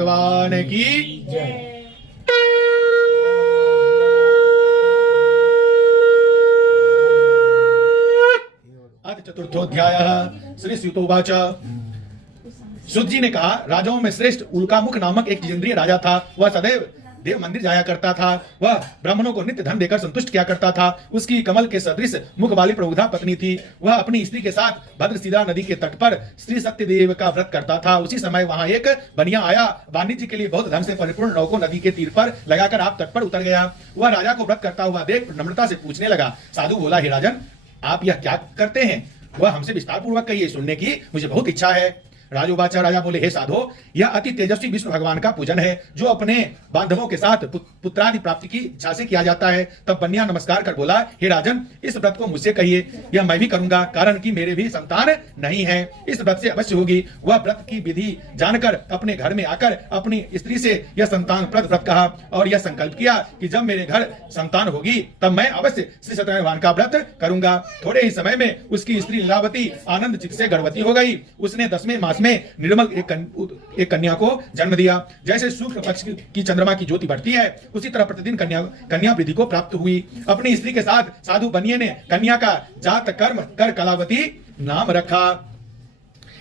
भगवान की जय। अथ चतुर्थोऽध्यायः। श्री सुतोवाच। सुत जी ने कहा, राजाओं में श्रेष्ठ उल्कामुख नामक एक जितेंद्रिय राजा था। वह सदैव देव मंदिर जाया करता था। वह ब्राह्मणों को नित्य धन देकर संतुष्ट किया करता था। उसकी कमल के सदृश मुख वाली प्रबुद्धा पत्नी थी। वह अपनी स्त्री के साथ भद्रसिदा नदी के तट पर श्री सत्यदेव का व्रत करता था। उसी समय वहां एक बनिया आया। वाणिज्य के लिए बहुत धन से परिपूर्ण नाव को नदी के तीर पर लगाकर आप तट पर उतर गया। वह राजा को व्रत करता हुआ देख नम्रता से पूछने लगा। साधु बोला, हे राजन, आप यह क्या करते हैं? वह हमसे विस्तार पूर्वक कहिए, सुनने की मुझे बहुत इच्छा है। राजोवाचा, राजा बोले, हे साधो, यह अति तेजस्वी विष्णु भगवान का पूजन है, जो अपने बांधवों के साथ पुत्रादि प्राप्ति की इच्छा से किया जाता है। तब बनिया नमस्कार कर बोला, हे राजन, इस व्रत को मुझसे कहिए, यह मैं भी करूंगा, कारण कि मेरे भी संतान नहीं है। इस व्रत से अवश्य होगी। वह व्रत की विधि जानकर अपने घर में आकर अपनी स्त्री से यह संतान प्रद व्रत कहा और यह संकल्प किया कि जब मेरे घर संतान होगी तब मैं अवश्य श्री सत्यनारायण भगवान का व्रत करूंगा। थोड़े ही समय में उसकी स्त्री लीलावती आनंद चित्त से गर्भवती हो गई। उसने 10वें मास में निर्मल एक कन्या को जन्म दिया। जैसे शुक्ल पक्ष की चंद्रमा की ज्योति बढ़ती है, उसी तरह प्रतिदिन कन्या वृद्धि को प्राप्त हुई। अपनी स्त्री के साथ साधु बनिए ने कन्या का जात कर्म कर कलावती नाम रखा।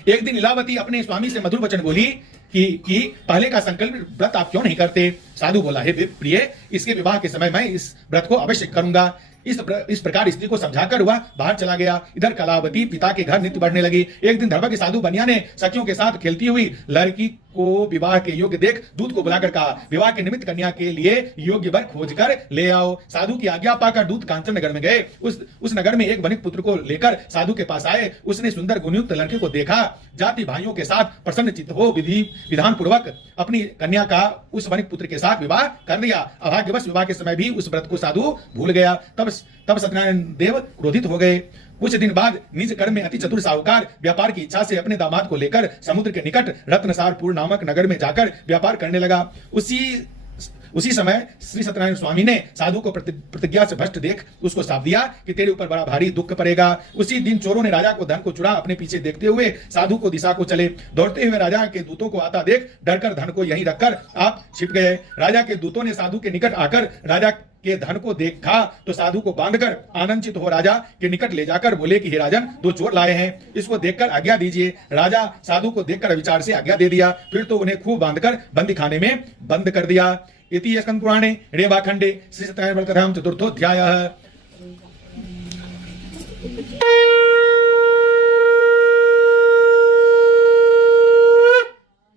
एक दिन लीलावती अपने स्वामी से मधुर वचन बोली कि पहले का संकल्प व्रत आप क्यों नहीं करते? साधु बोला, हे प्रिय, इसके विवाह के समय मैं इस व्रत को अवश्य करूंगा। इस प्रकार स्त्री को समझाकर वह बाहर चला गया। इधर कलावती पिता के घर नित्य बढ़ने लगी। एक दिन धर्म के साधु बनिया ने सखियों के साथ खेलती हुई लड़की को विवाह के योग्य देख दूत को बुलाकर कहा, विवाह के निमित्त कन्या के लिए योग्य वर खोज कर ले आओ। साधु की आज्ञा पाकर दूत कांचन नगर में गए। उस नगर में एक वनिक पुत्र को लेकर साधु के पास आए। उसने सुंदर गुणयुक्त लड़के को देखा। जाति भाइयों के साथ प्रसन्न चित्त हो विधान पूर्वक अपनी कन्या का उस वनिक पुत्र के साथ विवाह कर दिया। अभाग्यवश विवाह के समय भी उस व्रत को साधु भूल गया। तब सत्यनारायण देव क्रोधित हो गए। कुछ दिन बाद निज घर में अति चतुर साहूकार व्यापार की इच्छा से अपने दामाद को लेकर समुद्र के निकट रत्नसारपुर नामक नगर में जाकर व्यापार करने लगा। उसी समय श्री सत्यनारायण स्वामी ने साधु को प्रतिज्ञा से भ्रष्ट देख उसको साफ दिया कि तेरे ऊपर बड़ा भारी दुख पड़ेगा। उसी दिन चोरों ने राजा को धन को चुरा अपने पीछे देखते हुए साधु को दिशा को चले। दौड़ते हुए राजा के दूतों को आता देख डरकर धन को यहीं रखकर आप छिप गए। राजा के दूतों ने साधु के निकट आकर राजा के धन को देखा तो साधु को बांधकर आनंदित हो राजा के निकट ले जाकर बोले कि हे राजन, 2 चोर लाए हैं, इसको देखकर आज्ञा दीजिए। राजा साधु को देखकर विचार से आज्ञा दे दिया। फिर तो उन्हें खूब बांधकर बंदी खाने में बंद कर दिया। इति स्कंद पुराणे रेवाखंडे श्री सत्यनारायण व्रत कथायां चतुर्थोऽध्यायः।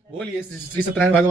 बोलिए श्री सत्यनारायण भगवान।